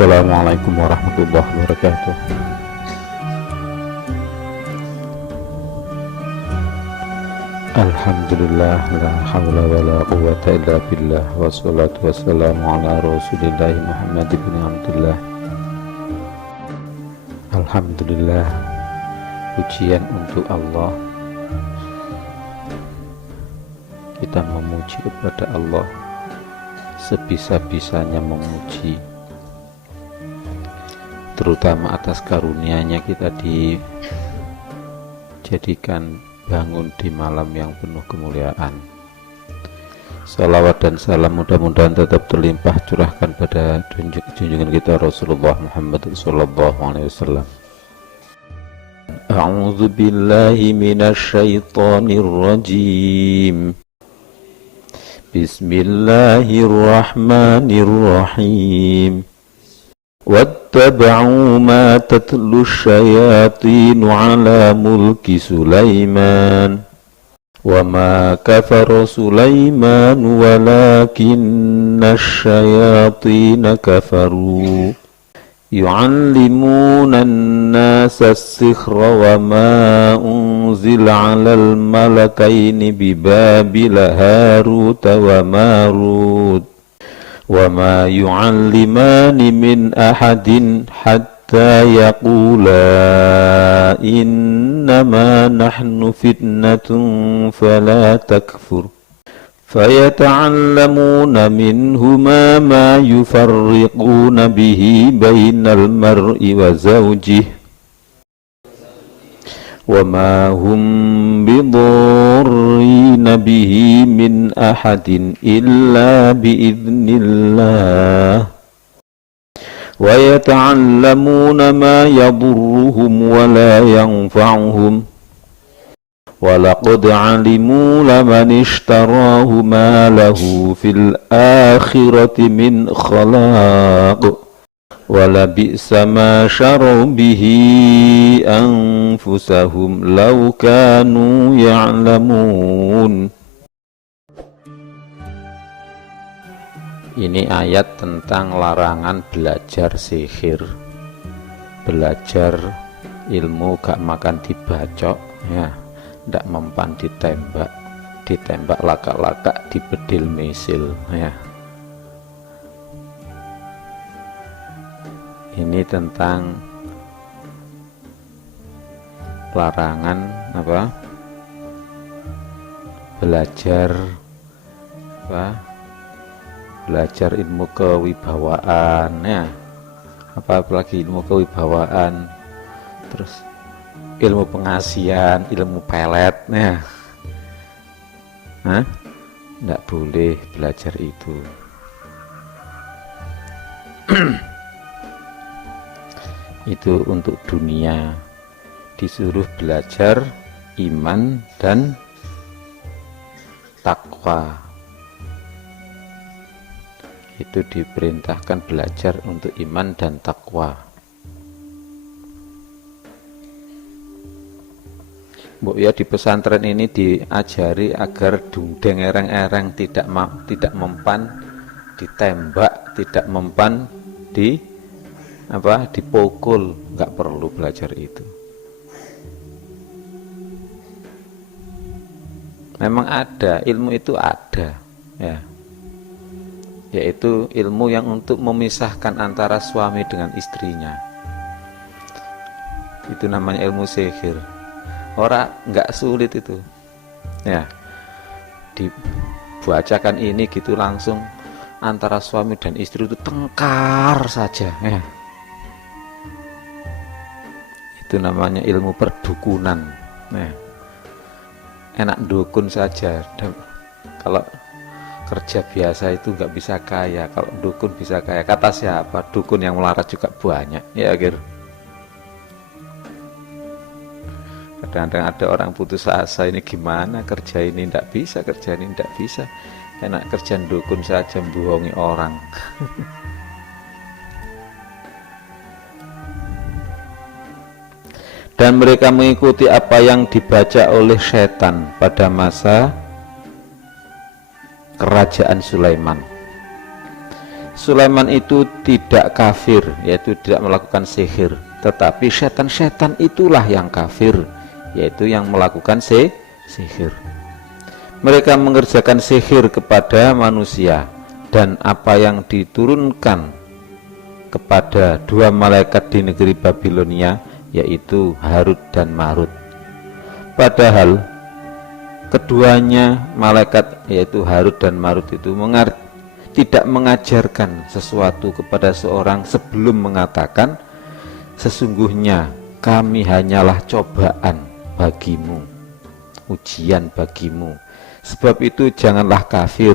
Assalamualaikum warahmatullahi wabarakatuh. Alhamdulillah, la hawla wa la quwwata illa billah, wassalatu wassalamu ala rasulillahi Muhammad ibn Abdullah. Alhamdulillah, pujian untuk Allah. Kita memuji kepada Allah sebisa-bisanya memuji, terutama atas karunia-Nya kita dijadikan bangun di malam yang penuh kemuliaan. Salawat dan salam mudah-mudahan tetap terlimpah curahkan pada junjungan kita Rasulullah Muhammad sallallahu alaihi wasallam. A'udzu billahi minasy syaithanir rajim. Bismillahirrahmanirrahim. واتبعوا ما تتلو الشياطين على ملك سليمان وما كفر سليمان ولكن الشياطين كفروا يعلمون الناس السحر وما أنزل على الملكين ببابل هاروت وماروت وما يعلمان من أحد حتى يقولا إنما نحن فتنة فلا تكفر فيتعلمون منهما ما يفرقون به بين المرء وزوجه وما هم بضارين به من أحد إلا بإذن الله ويتعلمون ما يضرهم ولا ينفعهم ولقد علموا لمن اشتراه ما له في الآخرة من خلاق ولبئس ما شروا به أنفسهم لو كانوا يعلمون. Ini ayat tentang larangan belajar sihir, belajar ilmu gak makan dibacok, ya, ndak mempan ditembak lakak-lakak dibedil misil, ya. Ini tentang larangan apa? Belajar ilmu kewibawaan, ya. Apalagi ilmu kewibawaan, terus ilmu pengasihan, ilmu pelet, ya. Nggak boleh belajar itu. Itu untuk dunia, disuruh belajar iman dan takwa. Itu diperintahkan belajar untuk iman dan takwa. Mbok ya, di pesantren ini diajari agar dungdeng ereng-ereng, tidak mempan ditembak, tidak mempan dipukul, nggak perlu belajar itu. Memang ada, ilmu itu ada, ya, yaitu ilmu yang untuk memisahkan antara suami dengan istrinya. Itu namanya ilmu sihir. Orang nggak sulit itu, ya, dibacakan ini gitu langsung antara suami dan istri itu tengkar saja, ya. Itu namanya ilmu perdukunan, ya. Enak dukun saja. Kalau kerja biasa itu nggak bisa kaya, kalau dukun bisa kaya. Kata siapa? Dukun yang melarat juga banyak, ya akhir. Kadang-kadang ada orang putus asa, ini gimana kerja ini, nggak bisa, kerja ini nggak bisa. Enak kerjaan dukun saja, membohongi orang. Dan mereka mengikuti apa yang dibaca oleh setan pada masa kerajaan Sulaiman. Sulaiman itu tidak kafir, yaitu tidak melakukan sihir, tetapi setan-setan itulah yang kafir, yaitu yang melakukan sihir. Mereka mengerjakan sihir kepada manusia, dan apa yang diturunkan kepada dua malaikat di negeri Babilonia, yaitu Harut dan Marut. Padahal keduanya malaikat, yaitu Harut dan Marut itu tidak mengajarkan sesuatu kepada seorang sebelum mengatakan, sesungguhnya kami hanyalah cobaan bagimu, ujian bagimu, sebab itu janganlah kafir.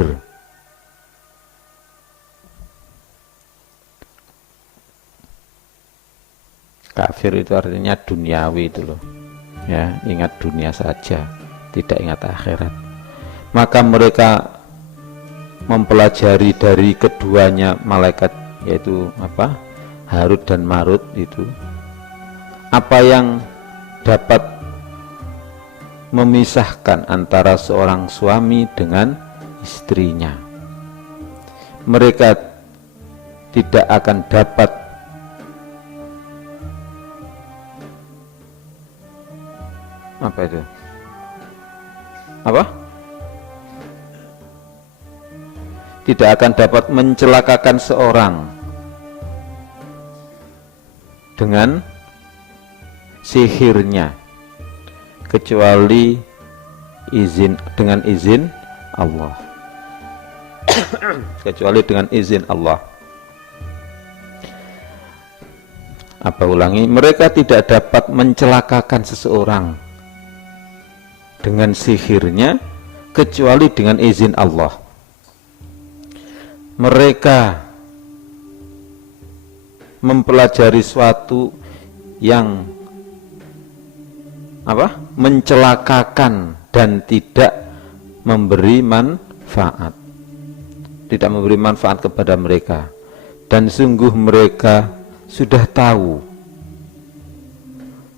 Kafir itu artinya duniawi itu loh ya, ingat dunia saja, tidak ingat akhirat. Maka mereka mempelajari dari keduanya malaikat, yaitu Harut dan Marut itu, apa yang dapat memisahkan antara seorang suami dengan istrinya. Mereka tidak akan dapat tidak akan dapat mencelakakan seorang dengan sihirnya kecuali dengan izin Allah. Kecuali dengan izin Allah. Ulangi, mereka tidak dapat mencelakakan seseorang dengan sihirnya kecuali dengan izin Allah. Mereka mempelajari suatu yang mencelakakan dan tidak memberi manfaat, tidak memberi manfaat kepada mereka, dan sungguh mereka sudah tahu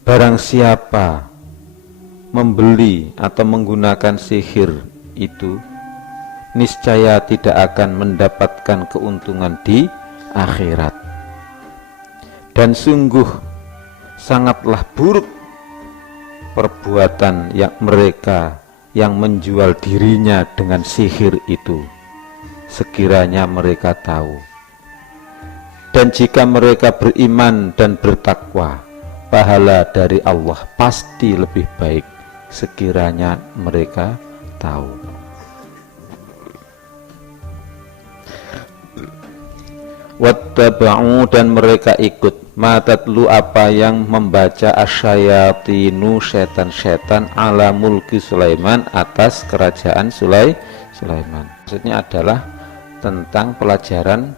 barang siapa membeli atau menggunakan sihir itu niscaya tidak akan mendapatkan keuntungan di akhirat, dan sungguh sangatlah buruk perbuatan yang mereka yang menjual dirinya dengan sihir itu, sekiranya mereka tahu. Dan jika mereka beriman dan bertakwa, pahala dari Allah pasti lebih baik, sekiranya mereka tahu. Wattaba'u, dan mereka ikut, matatlu, apa yang membaca asyayatinu, setan-setan, ala mulki Sulaiman, atas kerajaan Sulaiman. Maksudnya adalah tentang pelajaran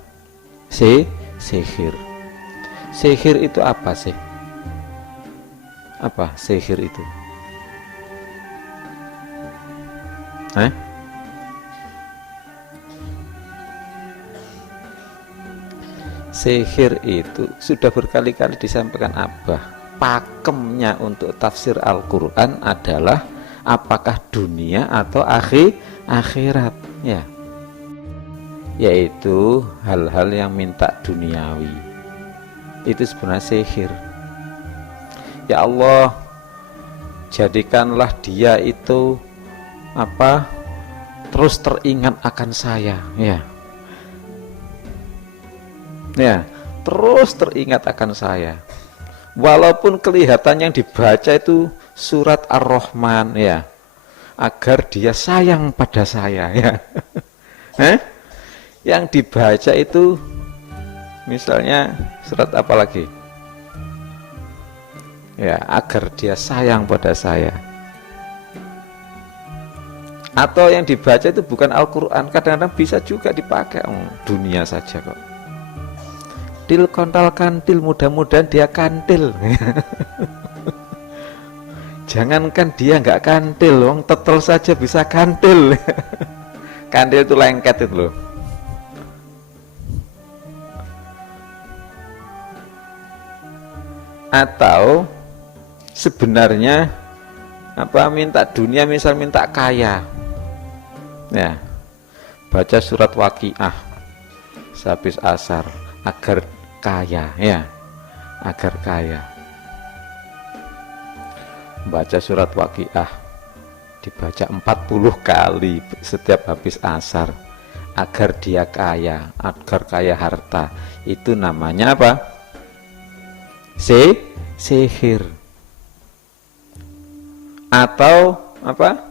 sihir. Sihir itu apa sih? Apa sihir itu? Sihir itu sudah berkali-kali disampaikan Abah. Pakemnya untuk tafsir Al-Quran adalah apakah dunia atau akhirat, ya, yaitu hal-hal yang minta duniawi. Itu sebenarnya sihir. Ya Allah, jadikanlah dia itu terus teringat akan saya, ya, terus teringat akan saya, walaupun kelihatan yang dibaca itu surat Ar-Rahman, ya, agar dia sayang pada saya, ya. Yang dibaca itu misalnya surat apa lagi, ya, agar dia sayang pada saya. Atau yang dibaca itu bukan Al-Quran, kadang-kadang bisa juga dipakai dunia saja kok. Til kontal kantil, mudah-mudahan dia kantil. Jangankan dia nggak kantil, wong tetel saja bisa kantil. Kantil itu lengket itu loh. Atau sebenarnya minta dunia, misal minta kaya, ya, baca surat Waqiah, sehabis asar agar kaya, ya, agar kaya. Baca surat Waqiah dibaca 40 kali setiap habis asar agar dia kaya, agar kaya harta. Itu namanya apa? Sihir. Atau apa?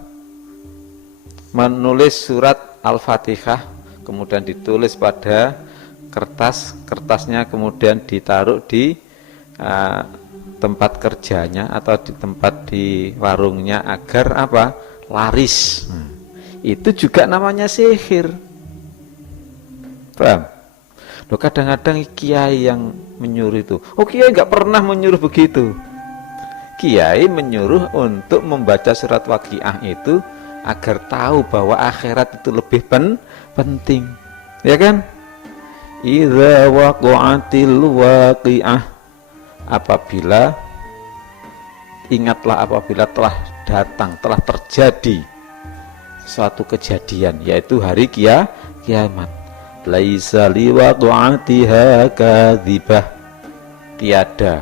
Menulis surat Al-Fatihah kemudian ditulis pada kertasnya kemudian ditaruh di tempat kerjanya atau di tempat di warungnya agar apa? Laris. Itu juga namanya sihir. Paham? Loh, kadang-kadang kiai yang menyuruh itu. Oh, kiai nggak pernah menyuruh begitu. Kiai menyuruh untuk membaca surat Waqiah itu agar tahu bahwa akhirat itu lebih penting, ya kan? Idza waqa'atil waqi'ah, ingatlah apabila telah datang, telah terjadi suatu kejadian, yaitu hari kiamat. Laisa liwaqa'atiha kadzibah, tiada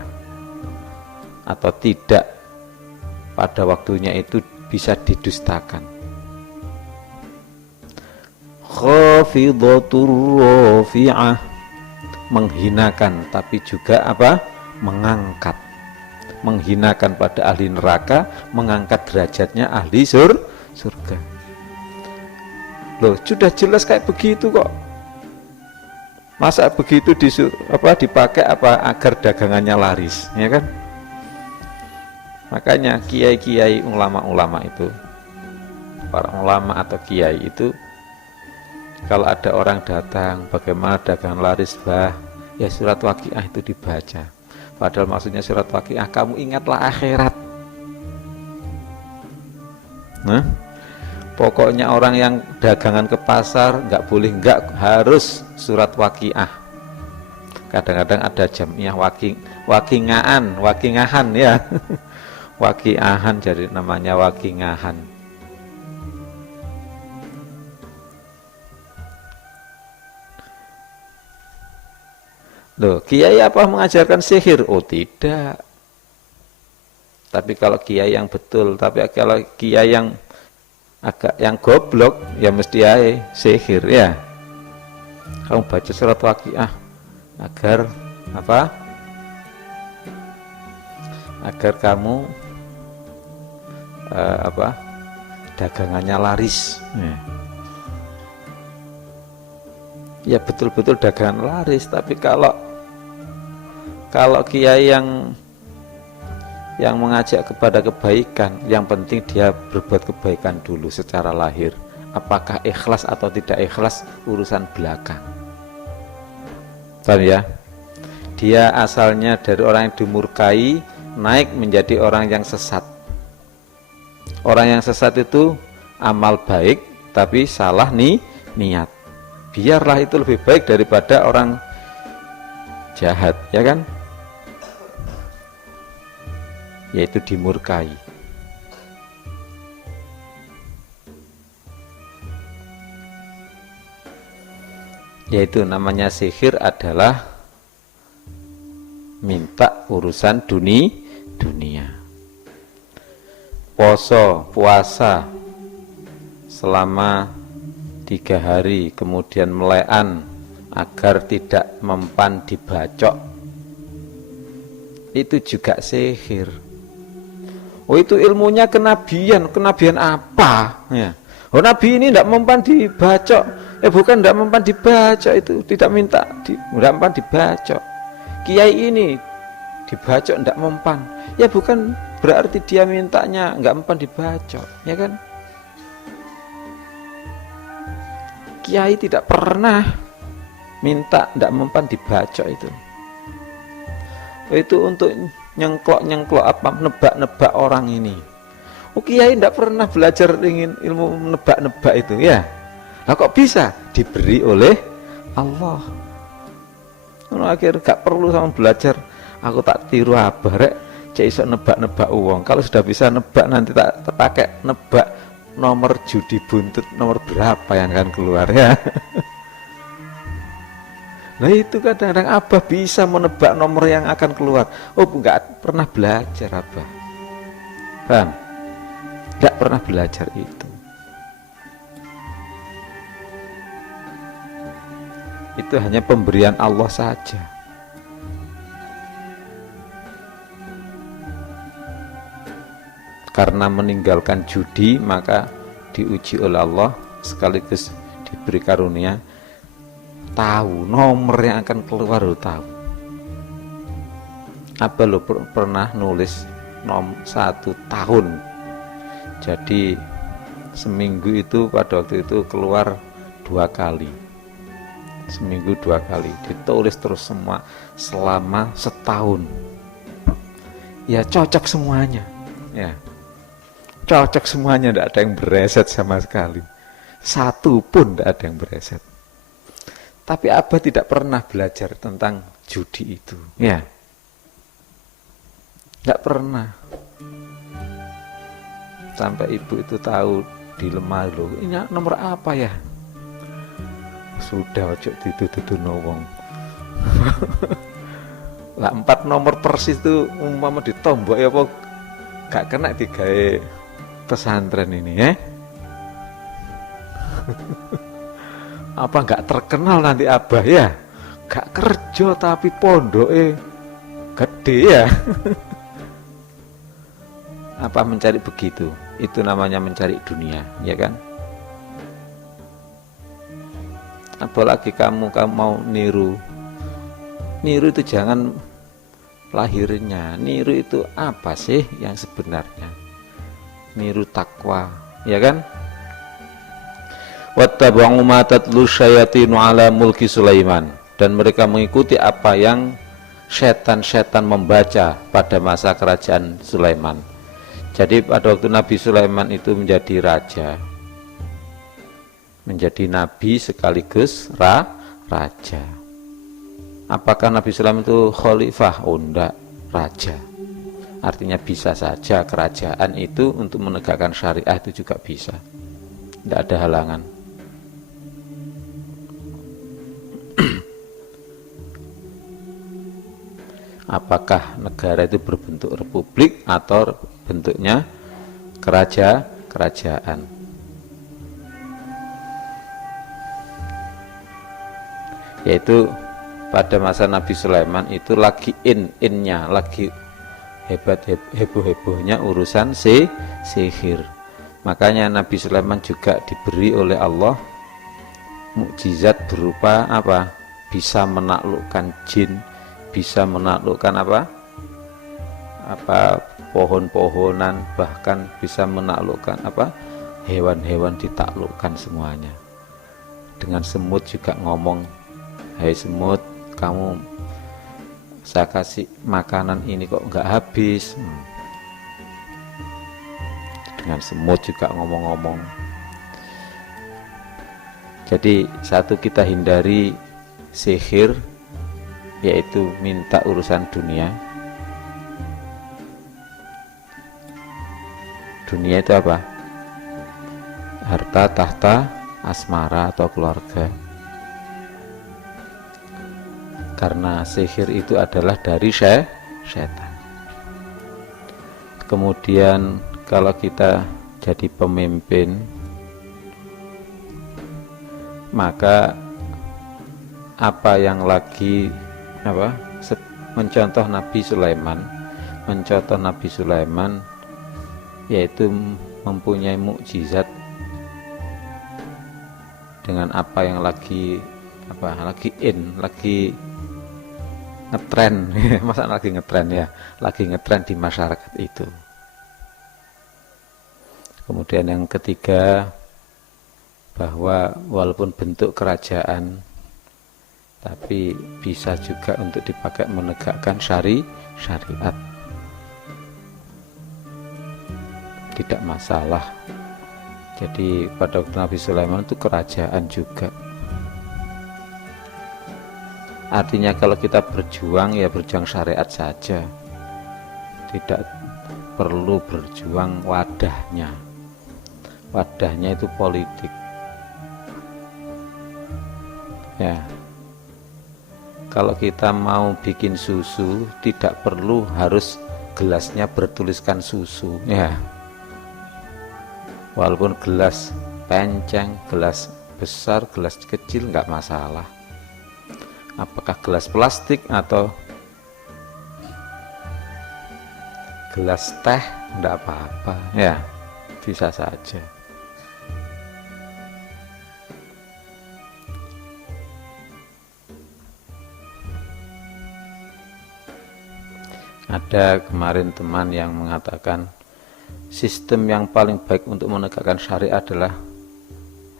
atau tidak pada waktunya itu bisa didustakan. Khafidatur rafi'ah, menghinakan tapi juga apa? Mengangkat. Menghinakan pada ahli neraka, mengangkat derajatnya ahli surga. Loh, sudah jelas kayak begitu kok. Masa begitu dipakai apa agar dagangannya laris, ya kan? Makanya kiai-kiai ulama-ulama itu, para ulama atau kiai itu, kalau ada orang datang, bagaimana dagangan laris, ya surat Waqiah itu dibaca. Padahal maksudnya surat Waqiah, kamu ingatlah akhirat. Nah, pokoknya orang yang dagangan ke pasar nggak harus surat Waqiah. Kadang-kadang ada jamiah wakingahan ya. Waqiahan, jadi namanya wakingahan. Loh, kiai apa mengajarkan sihir? Oh, tidak. Tapi kalau kiai yang betul, tapi kalau kiai yang yang goblok, ya mesti sihir, ya. Kamu baca surat Waqiah agar apa? Agar kamu dagangannya laris. Ya betul-betul dagangan laris. Tapi kalau kiai yang mengajak kepada kebaikan, yang penting dia berbuat kebaikan dulu secara lahir. Apakah ikhlas atau tidak ikhlas urusan belakang. Paham ya? Dia asalnya dari orang yang dimurkai, naik menjadi orang yang sesat. Orang yang sesat itu amal baik tapi salah niat. Biarlah itu lebih baik daripada orang jahat, ya kan? Yaitu dimurkai. Yaitu namanya sihir adalah minta urusan dunia. Puasa selama 3 hari, kemudian melean agar tidak mempan dibacok, itu juga sihir. Oh, itu ilmunya kenabian apa? Ya. Oh, nabi ini tidak mempan dibacok. Bukan tidak mempan dibacok, itu tidak minta tidak mempan dibacok. Kiai ini dibacok tidak mempan, ya bukan berarti dia mintanya nggak mempan dibacok, ya kan? Kiai tidak pernah minta tidak mempan dibacok itu. Itu untuk nyengklok apa, nebak orang ini. Oh, kiai tidak pernah belajar ingin ilmu nebak itu, ya. Nah, kok bisa diberi oleh Allah? Akhir gak perlu sama belajar. Aku tak tiru rek, cek iso nebak uang. Kalau sudah bisa nebak, nanti tak pakai nebak nomor judi buntut nomor berapa yang akan keluar, ya. Nah itu kadang-kadang Abah bisa menebak nomor yang akan keluar. Oh enggak pernah belajar Abah. Paham? Enggak pernah belajar itu. Itu hanya pemberian Allah saja. Karena meninggalkan judi maka diuji oleh Allah, sekaligus diberi karunia tahu nomor yang akan keluar, lo tahu. Apa lo pernah nulis 1 tahun, jadi seminggu itu pada waktu itu keluar 2 kali, seminggu 2 kali ditulis terus semua selama setahun. Ya cocok semuanya, ya cocok semuanya, tidak ada yang bereset sama sekali, satu pun tidak ada yang bereset. Tapi Abah tidak pernah belajar tentang judi itu, ya, tidak pernah. Sampai ibu itu tahu di lemari, loh, ini nomor apa ya? Sudah ojo dituduh wong. Lah 4 nomor persis itu umpama ditombok ya apa gak kena digawe pesantren ini ya? Apa nggak terkenal nanti Abah ya? Gak kerja tapi pondoke gede ya. Apa mencari begitu? Itu namanya mencari dunia, ya kan? Apalagi kamu mau niru itu jangan lahirnya. Niru itu apa sih yang sebenarnya? Niru takwa, ya kan? Wattaba'u ma tatlu syayatinu ala mulki Sulaiman, dan mereka mengikuti apa yang setan-setan membaca pada masa kerajaan Sulaiman. Jadi pada waktu Nabi Sulaiman itu menjadi raja, menjadi nabi sekaligus raja. Apakah Nabi Sulaiman itu khalifah? Oh enggak, raja. Artinya bisa saja kerajaan itu untuk menegakkan syariah itu juga bisa, tidak ada halangan. Apakah negara itu berbentuk republik atau bentuknya kerajaan? Yaitu pada masa Nabi Sulaiman itu lagi innya, lagi heboh-hebohnya urusan sihir. Makanya Nabi Sulaiman juga diberi oleh Allah mukjizat berupa apa? Bisa menaklukkan jin, bisa menaklukkan apa pohon-pohonan, bahkan bisa menaklukkan hewan-hewan, ditaklukkan semuanya. Dengan semut juga ngomong, "Hai semut, kamu saya kasih makanan ini kok nggak habis." Dengan semut juga ngomong-ngomong. Jadi satu, kita hindari sihir, yaitu minta urusan dunia. Dunia itu apa? Harta, tahta, asmara atau keluarga. Karena sihir itu adalah dari setan. Kemudian kalau kita jadi pemimpin, maka apa yang lagi mencontoh Nabi Sulaiman, yaitu mempunyai mukjizat dengan apa yang lagi ngetren. Masa lagi ngetren ya, lagi ngetren di masyarakat itu. Kemudian yang ketiga, bahwa walaupun bentuk kerajaan, tapi bisa juga untuk dipakai menegakkan syariat, tidak masalah. Jadi pada waktu Nabi Sulaiman itu kerajaan juga. Artinya kalau kita berjuang, ya berjuang syariat saja, tidak perlu berjuang wadahnya itu politik ya. kalau kita mau bikin susu tidak perlu harus gelasnya bertuliskan susu ya, walaupun gelas penceng, gelas besar, gelas kecil nggak masalah, apakah gelas plastik atau gelas teh enggak apa-apa ya, bisa saja. Ada kemarin teman yang mengatakan sistem yang paling baik untuk menegakkan syariat adalah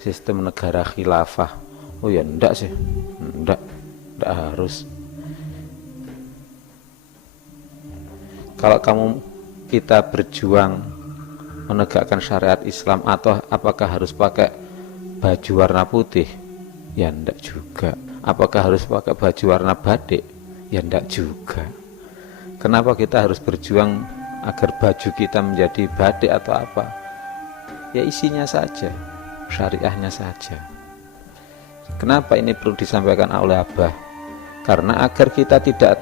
sistem negara khilafah. Oh ya enggak sih, enggak harus. Kalau kita berjuang menegakkan syariat Islam, atau apakah harus pakai baju warna putih? Ya enggak juga. Apakah harus pakai baju warna batik? Ya enggak juga. Kenapa kita harus berjuang agar baju kita menjadi batik atau apa? Ya isinya saja, syariahnya saja. Kenapa ini perlu disampaikan oleh Abah? Karena agar kita tidak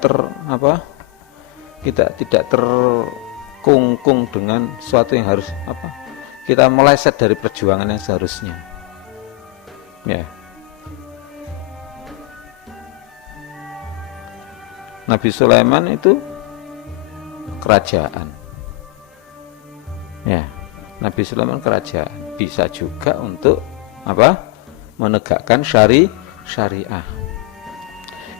terkungkung dengan sesuatu yang harus kita meleset dari perjuangan yang seharusnya. Ya. Nabi Sulaiman itu kerajaan. Ya, Nabi Sulaiman kerajaan, bisa juga untuk menegakkan syariah.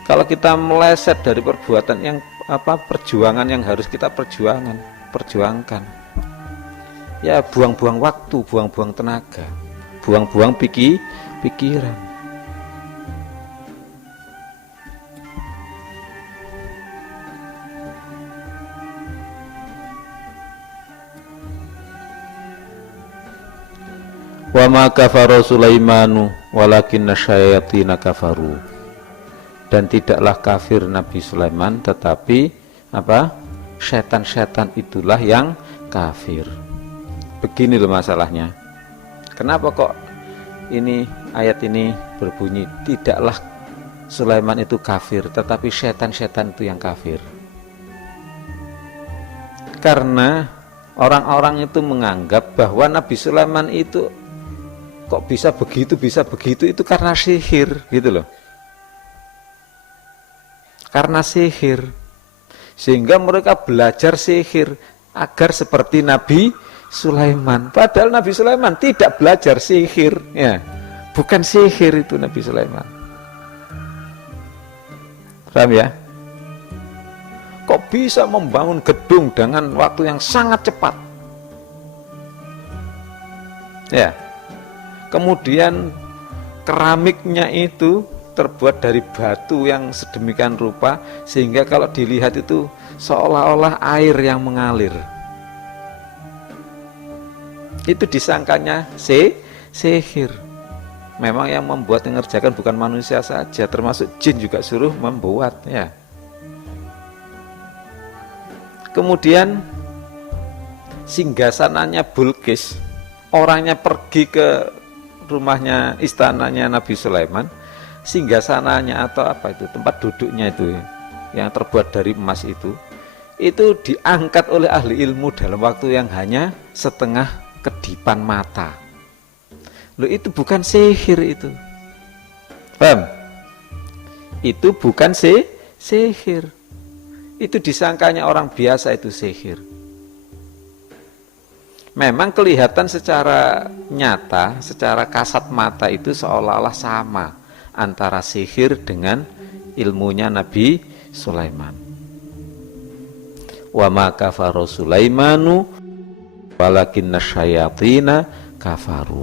Kalau kita meleset dari perbuatan yang perjuangan yang harus kita perjuangkan, ya buang-buang waktu, buang-buang tenaga, buang-buang pikiran. Wa ma kafara Sulaimanu walakinna syayatina kafaru. Dan tidaklah kafir Nabi Sulaiman, tetapi setan-setan itulah yang kafir. Begini loh masalahnya. Kenapa kok ayat ini berbunyi tidaklah Sulaiman itu kafir, tetapi setan-setan itu yang kafir? Karena orang-orang itu menganggap bahwa Nabi Sulaiman itu kok bisa begitu itu karena sihir gitu loh, karena sihir, sehingga mereka belajar sihir agar seperti Nabi Sulaiman. Padahal Nabi Sulaiman tidak belajar sihir ya, bukan sihir itu Nabi Sulaiman. Paham ya? Kok bisa membangun gedung dengan waktu yang sangat cepat ya. Kemudian keramiknya itu terbuat dari batu yang sedemikian rupa sehingga kalau dilihat itu seolah-olah air yang mengalir. Itu disangkanya sihir. Memang yang membuat, yang mengerjakan bukan manusia saja, termasuk jin juga suruh membuat ya. Kemudian singgasananya Bilqis, orangnya pergi ke rumahnya, istananya Nabi Sulaiman, singgasananya atau tempat duduknya itu yang terbuat dari emas itu diangkat oleh ahli ilmu dalam waktu yang hanya setengah kedipan mata. Loh, itu bukan sihir itu. Paham? Itu bukan sihir. Itu disangkanya orang biasa itu sihir. Memang kelihatan secara nyata, secara kasat mata itu seolah-olah sama antara sihir dengan ilmunya Nabi Sulaiman. Wa ma kafara Sulaimanu walakinna syayatina kafaru.